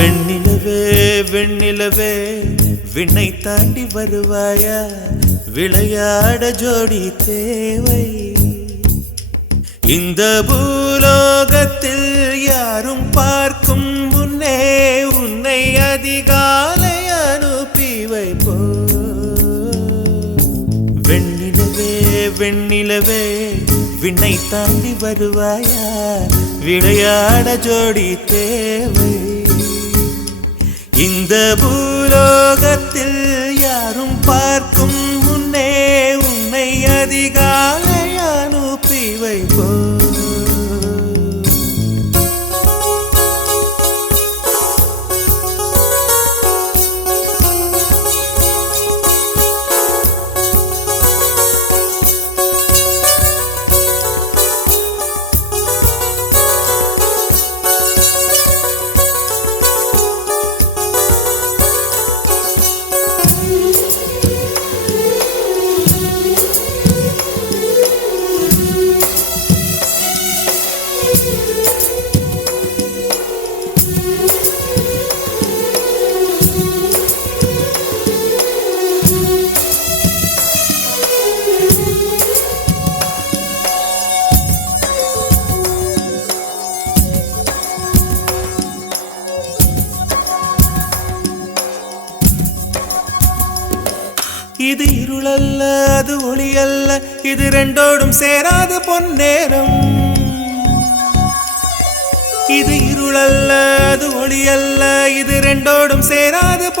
வெண்ணிலவே வெண்ணிலவே விண்ணை தாண்டி வருவாயா, விளையாட ஜோடி தேவை. இந்த பூலோகத்தில் யாரும் பார்க்கும் முன்னே உன்னை அதிகாலை அனுப்பி வைப்போ. வெண்ணிலவே வெண்ணிலவே விண்ணை தாண்டி வருவாயா, விளையாட ஜோடி தேவை. இந்த பூலோகத்தில் யாரும் பார்க்கும் முன்னே உன்னை அதிகாலை அனுப்பி வைப்போ. இது இருளல்ல அது ஒளியல்ல, இது ரெண்டோடும் சேராத பொன்னேரம். இது இருளல்ல அது ஒளியல்ல, இது ரெண்டோடும் சேராத பொன்